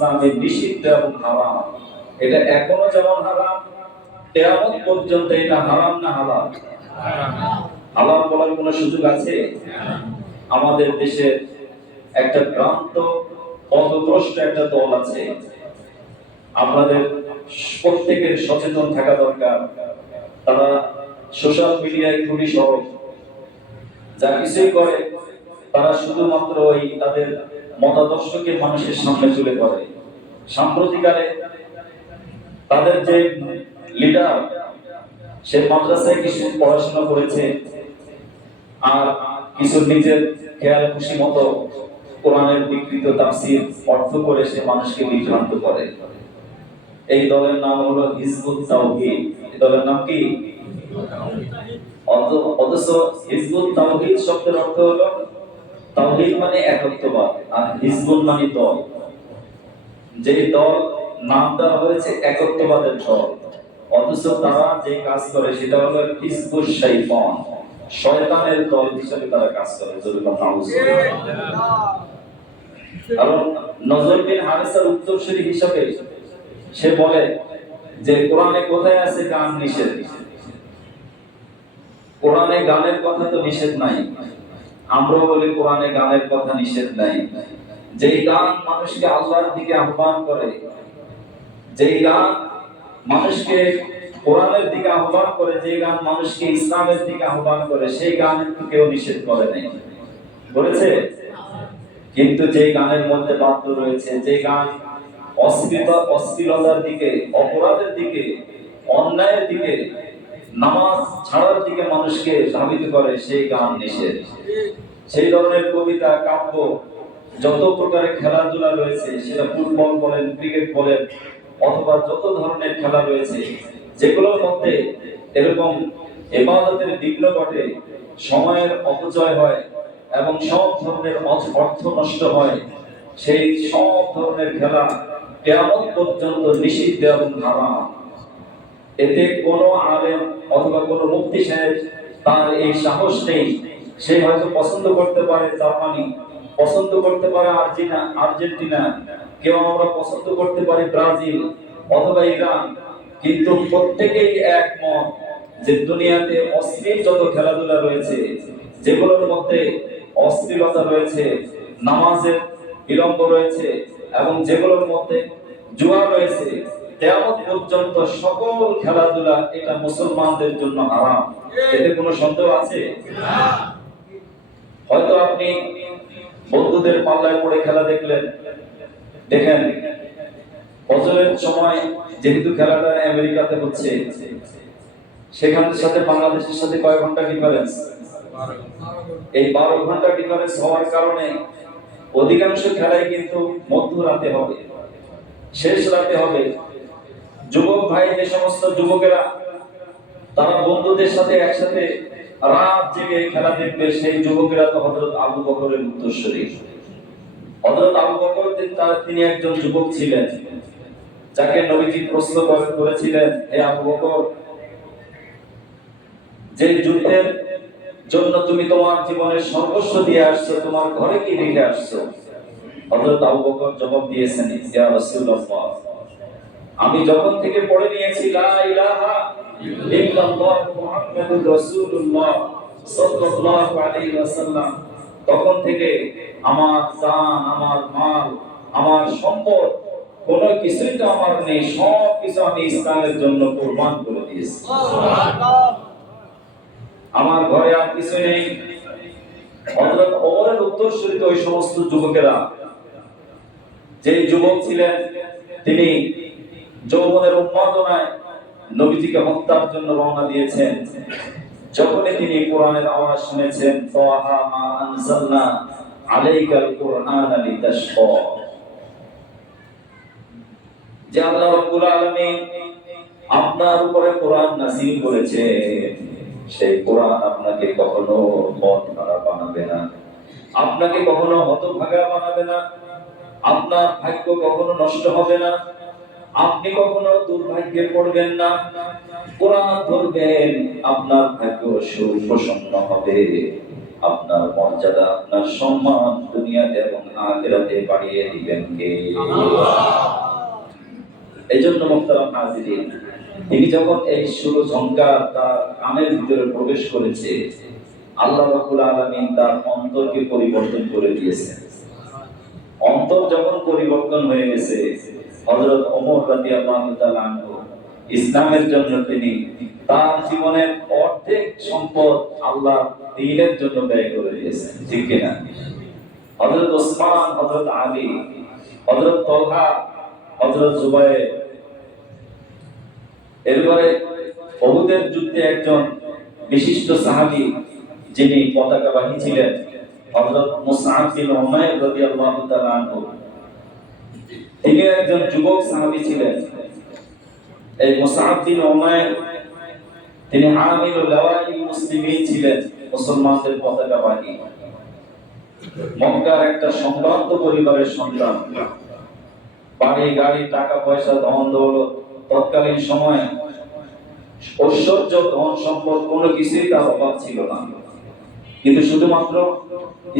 ইসলামে নিষিদ্ধ এবং হারাম। এটা এখনো যেমন হারাম, কিয়ামত পর্যন্ত এটা হারাম না হালাল? হালাল বলার কোনো সুযোগ আছে? আমাদের দেশের একটা ভ্রান্ত পথভ্রষ্ট একটা দল আছে, আপনাদের প্রত্যেকের সচেতন থাকা দরকার। তারা সোশ্যাল মিডিয়ায় খুবই সহজ, যা কিছুই করে তারা শুধুমাত্র ওই তাদের মতাদর্শকে মানুষের সামনে তুলে ধরে। সাম্প্রতিককালে তাদের যে লিডার, সে মাদ্রাসায় কিছু পড়াশোনা করেছে আর কিছু নিজের খেয়াল খুশি মতো কোরআনের বিকৃত তাফসীর অর্থ করে সে মানুষকে বিভ্রান্ত করে। এই দলের নাম হলো হিজবুত তাওহীদ। এই দলের নাম কি? অথচ হিজবুত তাওহীদ শব্দের অর্থ হলো, তাওহীদ মানে একত্ববাদ আর হিজবুত মানে দল। যে দল নাম দেওয়া হয়েছে একত্ববাদের দল, অথচ তারা যে কাজ করে সেটা হলো হিজবুশ শাইতান, শয়তানের দল হিসেবে তারা কাজ করে। কারণ নজর বিন হারিসার উত্তরসূরি হিসেবে সে বলে যে কোরআনে কোথায় আছে গান নিষেধ? কোরআনে গানের কথা তো নিষেধ নাই। আমরা বলি কোরআনে গানের কথা নিষেধ নাই। যেই গান মানুষকে আল্লাহর দিকে আহ্বান করে, যেই গান মানুষকে কোরআনের দিকে আহ্বান করে, যেই গান মানুষকে ইসলামের দিকে আহ্বান করে, সেই গান কেউ নিষেধ করে নাই, বলেছে? কিন্তু যে গানের মধ্যে বাধ্য রয়েছে, যে গান অশ্লীলতার দিকে, অপরাধের দিকে, অন্যায়ের দিকে, নামাজ ছাড়ার দিকে মানুষকে ধাবিত করে, সেই গান নিষেধ। সেই ধরনের কবিতা, কাব্য, যত প্রকারের খেলাধুলা রয়েছে, সেটা ফুটবল বলেন, ক্রিকেট বলেন, অথবা যত ধরনের খেলা রয়েছে, যেগুলোর মধ্যে এরকম ইবাদতের বিঘ্ন ঘটে, সময়ের অপচয় হয় এবং সব ধরনের অর্থ নষ্ট হয়, সেই সব ধরনের খেলা কিয়ামত পর্যন্ত নিষিদ্ধ এবং হারাম। এতে কোনো আলেম অথবা কোনো মুফতি সাহেব তার এই সাহস নেই। সে হয়তো পছন্দ করতে পারে জার্মানি, পছন্দ করতে পারে আর্জেন্টিনা, কেউ আমরা পছন্দ করতে পারি ব্রাজিল অথবা ইরান, কিন্তু প্রত্যেকেই একমত যে দুনিয়াতে অশ্লীল যত খেলাধুলা রয়েছে, যেগুলোর মধ্যে অশ্লীলতা রয়েছে, নামাজের বিলম্ব রয়েছে এবং যেগুলোর মধ্যে জুয়া রয়েছে, কিয়ামত পর্যন্ত সকল খেলাধুলা এটা মুসলমানদের জন্য হারাম। এতে কোনো সন্দেহ আছে? হয়তো আপনি বন্ধুদের পাল্লায় পড়ে খেলা দেখলেন, দেখেন ফজরের সময় যেহেতু খেলাটা আমেরিকাতে হচ্ছে, সেখানের সাথে বাংলাদেশের সাথে কয় ঘন্টা ডিফারেন্স? এই 12 ঘন্টা ডিফারেন্স হওয়ার কারণে অধিকাংশ খেলাই কিন্তু মধ্যরাতে হবে, শেষ রাতে হবে। যুবক ভাই, যে সমস্ত যুবকেরা তারা বন্ধুদের সাথে একসাথে রাত জেগে খেলা দেখবে, সেই যুবকেরা তো হযরত আবু বকরের উত্তরসূরি। হযরত আবু বকর তিনি একজন যুবক ছিলেন, যাকে নবীজি প্রশ্ন করেছিলেন, হে আবু বকর, যে যুদ্ধের জন্য তুমি তোমার জীবনের সর্বস্ব দিয়ে আসছো, তোমার ঘরে কি রেখে আসছো? হযরত আবু বকর জবাব দিয়েছেন, ইয়া রাসূলুল্লাহ, আমি যখন থেকে পড়ে নিয়েছি লা ইলাহা ইল্লাল্লাহ মুহাম্মাদুর রাসূলুল্লাহ সাল্লাল্লাহু আলাইহি ওয়াসাল্লাম, তখন থেকে আমার জান, আমার মাল, আমার সম্পদ কোনো কিছুই তো আমার নেই, সব কিছু আমি ইসলামের জন্য কুরবান করে দিয়েছি। সুবহানাল্লাহ। আমার ঘরে আর কিছু নেই। হযরত ওমরের উত্তরসূরি ওই সমস্ত যুবকেরা, যে যুবক ছিলেন তিনি যৌবনের উন্মাদনায় নবীজিকে হত্যার জন্য রওনা দিয়েছেন। যখনই তিনি কোরআনের আওয়াজ শুনেছেন, তাহা মা আনজালনা আলাইকাল কুরআনা লিতাশকা, যে আল্লাহ রাব্বুল আলামিন আপনার উপরে কোরআন নাযিল করেছে, সেই কোরআন আপনাকে কখনো পথহারা বানাবে না, আপনাকে কখনো হতভাগা বানাবে না, আপনার ভাগ্য কখনো নষ্ট হবে না, আপনি কখনো দুর্ভাগ্যে পড়বেন না। কোরআন ধরবেন, আপনার ভাগ্য সুপ্রসন্ন হবে, আপনার মর্যাদা, আপনার সম্মান দুনিয়াতে এবং আখিরাতে বাড়িয়ে দিবেন কে? আল্লাহ। এই জন্য মুহতারাম হাজিরিন, তিনি যখন এই সুর ঝঙ্কার তার কানের ভিতরে প্রবেশ করেছে, আল্লাহ রাব্বুল আলামিন তার অন্তরকে পরিবর্তন করে দিয়েছেন। অন্তর যখন পরিবর্তন হয়ে গেছে, হযরত ওমর রাদিয়াল্লাহু তাআলা আনহু ইসলামের জন্য তিনি তার জীবনের অর্ধেক সম্পদ আল্লাহ দ্বীনের জন্য ব্যয় করে দিয়েছেন, ঠিক কিনা? হযরত ওসমান, হযরত আলী, হযরত তালহা, হযরত জুবায়ের, এরপরে উহুদের যুদ্ধে একজন বিশিষ্ট সাহাবী যিনি পতাকাবাহী ছিলেন, হযরত মুসআব বিন উমাইর রাদিয়াল্লাহু তাআলা আনহু, তিনি একজন যুবক সাহাবী ছিলেন। এই মুসআব বিন উমাইর তিনি আমিরুল লাওয়াইল মুসলিমিন ছিলেন, মুসলমানদের পতাকাবাহী। মক্কার একটা সম্ভ্রান্ত পরিবারের সন্তান, বাড়ি গাড়ি, টাকা পয়সা, ধন দৌলত, তৎকালীন সময়ে ঐশ্বর্য, ধন সম্পদ কোনো কিছুই তার অভাব ছিল না। কিন্তু শুধুমাত্র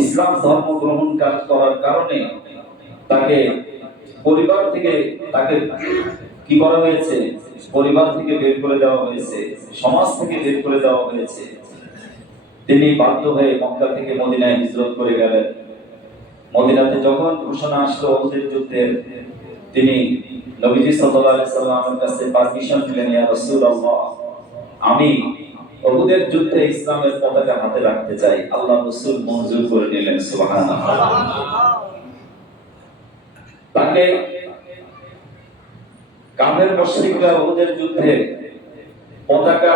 ইসলাম ধর্ম গ্রহণ করার কারণে তাকে পরিবার থেকে কি করা হয়েছে? পরিবার থেকে বের করে দেওয়া হয়েছে, সমাজ থেকে বের করে দেওয়া হয়েছে। তিনি বাধ্য হয়ে মক্কা থেকে মদিনায় হিজরত করে গেলেন। মদিনাতে যখন ঘোষণা আসলো উহুদের যুদ্ধের, তিনি নবীজি সাল্লাল্লাহু আলাইহি সাল্লামের কাছে পারমিশন দিলেন, ইয়া রাসূলুল্লাহ, আমি উহুদের যুদ্ধে ইসলামের পতাকা হাতে রাখতে চাই। আল্লাহ রাসূল মঞ্জুর করে নিলেন, সুবহানাল্লাহ। তাকে কাফের মুশরিকরা উহুদের যুদ্ধে পতাকা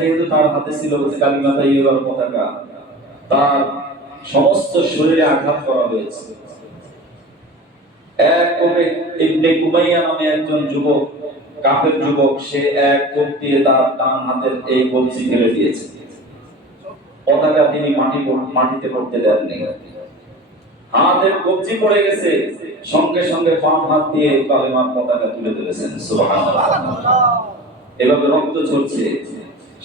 যেহেতু তার হাতে ছিল, কালিমা তাইয়্যিবার পতাকা, তার সমস্ত শরীরে আঘাত করা হয়েছে। এক কোপে ইবনে কুমাইয়া নামে একজন যুবক, কাফের যুবক, সে এক কোপ দিয়ে তার ডান হাতের এই কবজি ফেলে দিয়েছে। পতাকা তিনি মাটিতে পড়তে দেননি, হাতের কবজি পড়ে গেছে, সঙ্গে সঙ্গে বাম হাত দিয়ে কালেমার পতাকা তুলে ধরেছেন, সুবহানাল্লাহ। এভাবে রক্ত ঝরছে।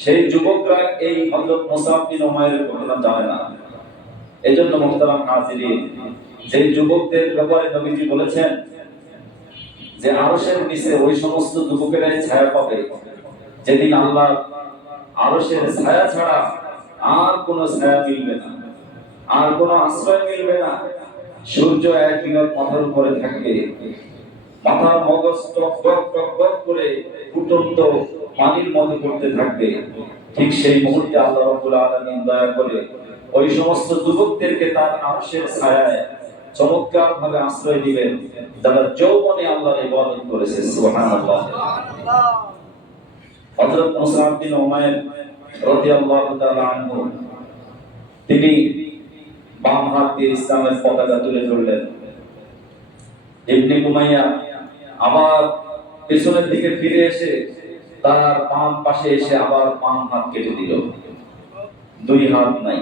সেই যুবকরা এই হযরত মুসআব বিন উমাইরের ঘটনা জানে না। এজন্য মুহতারাম হাজিরিন, যে যুবকদের ব্যাপারে নবীজি বলেছেন যে আরশের নিচে ওই সমস্ত যুবকেরাই ছায়া পাবে যেদিন আল্লাহ আরশের ছায়া ছাড়া আর কোনো ছায়া মিলবে না, আর কোনো আশ্রয় মিলবে না। সূর্য একদিন মাথার উপরে থাকবে, মাথার মগজ টক টক টক টক করে ফুটন্ত পানির মতো করতে থাকবে। ঠিক সেই মুহূর্তে আল্লাহ রাব্বুল আলামিন দয়া করে ওই সমস্ত যুবকদেরকে তার আরশের ছায়ায় চমৎকার ভাবে আশ্রয় দিবেন, যারা যৌবনে আল্লাহর ইবাদত করেছে, সুবহানাল্লাহ। হযরত মুসআব বিন উমাইর রাদিয়াল্লাহু তাআলা আনহু, তিনি বাম হাত দিয়ে ইসলামের পতাকা তুলে ধরলেন। ইবনে কুমাইয়া আবার পেছনের দিকে ফিরে এসে তার বাম পাশে এসে আবার বাম হাত কেটে দিল, দুই হাত নাই।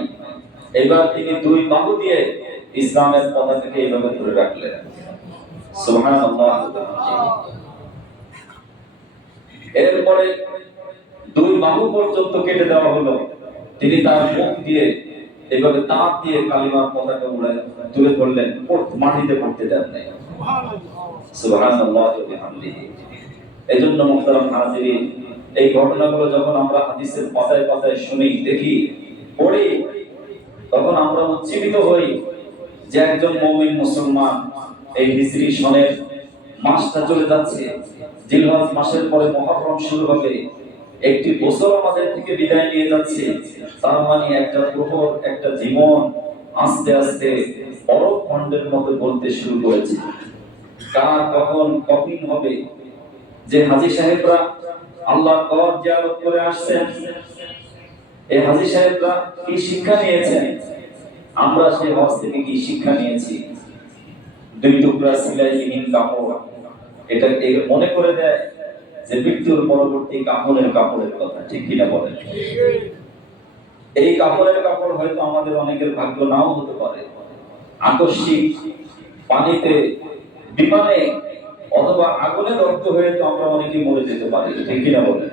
এবার তিনি দুই বাহু দিয়ে ইসলামের পতাকাকে এইভাবে ধরে রাখলেন, সুবহানাল্লাহ। এরপরে দুই বাহু পর্যন্ত কেটে দেওয়া হলো। তিনি তার মুখ দিয়ে এইভাবে দাঁত দিয়ে কালিমার পতাকা উড়ায় তুলে ধরলেন, মাটিতে পড়তে দেন নাই, সুবহানাল্লাহ ওয়া বিহামদিহি। এজন্য মুহতারাম হাজিরিন, এই ঘটনাগুলো যখন আমরা হাদিসের পাতায় পাতায় শুনি, দেখি, পড়ি, তখন আমরা উজ্জীবিত হই যে একজন মুমিন মুসলমান এই হিজরি সনের মাসটা চলে যাচ্ছে, জিলহজ মাসের পরে মুহররম শুরু হবে, একটি বছর আমাদের থেকে বিদায় নিয়ে যাচ্ছে। তার মানে একটা প্রহর, একটা জীবন আস্তে আস্তে বরফ খণ্ডের মতো বলতে শুরু করেছে। কার কখন কঠিন হবে। যে হাজী সাহেবরা আল্লাহর ঘর জিয়ারত করে আসছেন, এই হাজী সাহেবরা কি শিক্ষা নিয়েছেন? আমরা সেই হজ থেকে কি শিক্ষা নিয়েছি? দুই টুকরা সিলাইবিহীন কাপড়, এটা মনে করে দেয় যে মৃত্যুর পরবর্তী কাপড়ের কথা, ঠিক কিনা বলেন? এই কাপড়ের কাপড় হয়তো আমাদের অনেকের ভাগ্য নাও হতে পারে। আকস্মিক পানিতে, বিমানে অথবা আগুনে দগ্ধ হয়ে তো আমরা অনেকেই মরে যেতে পারি, ঠিক কিনা বলেন?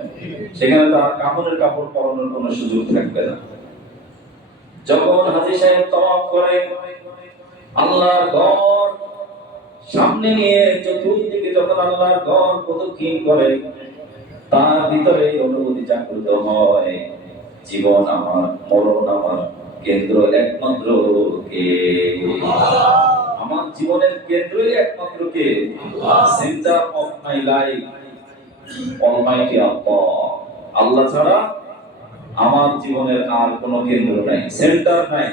সেখানে তো আর কাপড়ের কাপড় পরানোর কোনো সুযোগ থাকবে না। যখন হাজী সাহেব তাওয়াফ করে আল্লাহর ঘর সামনে নিয়ে চতুর্দিকে যখন আল্লাহর ঘর প্রদক্ষিণ করে, তার ভিতরে অনুভূতি জাগ্রত হয়, জীবন আমার, মরণ আমার, কেন্দ্র একমাত্র কে? আমার জীবনের কেন্দ্রই একমাত্র কে? Centre of my life almighty Allah. Allah ছাড়া আমার জীবনের আর কোনো কেন্দ্র নাই, সেন্টার নাই।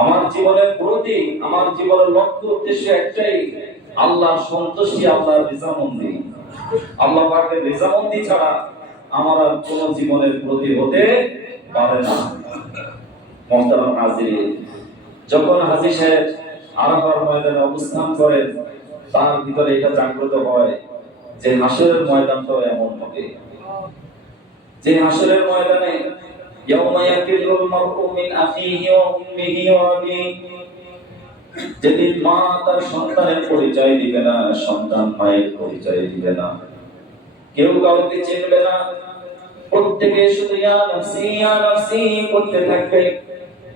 আমার জীবনের প্রতি, আমার জীবনের লক্ষ্য উদ্দেশ্য একটাই, আল্লাহর সন্তুষ্টি, আল্লাহর রিজামন্দি। আল্লাহ পাকের রিজামন্দি ছাড়া আমার আর কোনো জীবনের প্রতি হতে পারে না। মুহতারাম হাজিরিন, যখন হাজী সাহেব আরাফার ময়দানে অবস্থান করেন, তার ভিতরে এটা জাগ্রত হয় যে হাসরের ময়দানটাও এমন হবে, যে হাসরের ময়দানে ইয়াউমা ইয়াফিরুল মারউ মিন আখিহি ওয়া উম্মিহি ওয়া আবিহি, যেদিন মা তার সন্তানের পরিচয় দিবে না, সন্তান মায়ের পরিচয় দিবে না, কেউ কাউকে চিনবে না, প্রত্যেকে শুধু ইয়া নাফসি করতে থাকবে,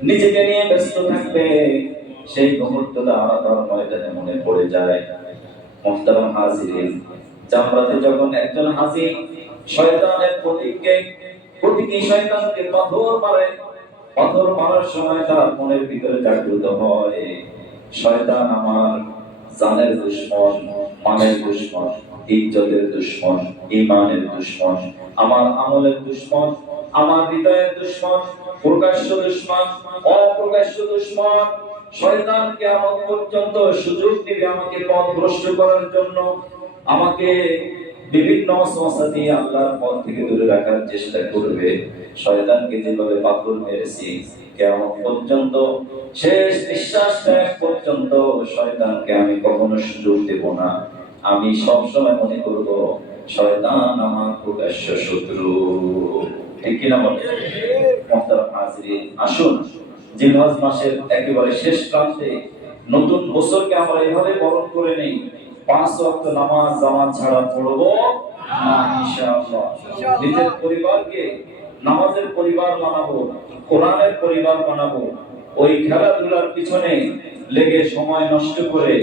নিজেকে নিয়ে ব্যস্ত থাকবে। সেই মুহূর্তটা আরাফার ময়দানে মনে পড়ে যায়। মুহতারাম হাজিরিন, জামরাতে যখন একজন হাজী শয়তানের প্রতীকী শয়তানকে পাথর মারে, পাথর মারার সময় তার মনের ভিতরে জাগ্রত হয়, শয়তান আমার জানের দুশমন, মানের দুশমন, ইজ্জতের দুশমন, ঈমানের দুশমন, আমার আমলের দুশমন, আমার হৃদয়ের দুশমন, প্রকাশ্য দুশমন, অপ্রকাশ্য দুশমন। শয়তান কিয়ামত পর্যন্ত সুযোগ দিবে আমাকে পথভ্রষ্ট করার জন্য, আমাকে বিভিন্ন ওয়াসওয়াসা দিয়ে আল্লাহর পথ থেকে দূরে রাখার চেষ্টা করবে। শয়তানকে যেভাবে পাথর মেরেছি, কিয়ামত পর্যন্ত, শেষ নিঃশ্বাস ত্যাগ পর্যন্ত শয়তানকে আমি কখনো সুযোগ দেব না। আমি সব সময় মনে করব শয়তান আমার প্রকাশ্য শত্রু। ঠিক কি না বলেন? মুহতারাম হাজিরিন, আসুন জিলহজ মাসের একেবারে শেষ প্রান্তে নতুন বছরকে আমরা এভাবে বরণ করে নেই। 5 ওয়াক্ত নামাজ জামাত ছাড়া পড়বো না ইনশাআল্লাহ। নিজের পরিবারকে নামাজের পরিবার বানাবো, কোরআনের পরিবার বানাবো। ওই খেলাধুলার পিছনে লেগে সময় নষ্ট করে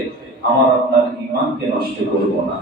আমার আপনার ঈমানকে নষ্ট করব না।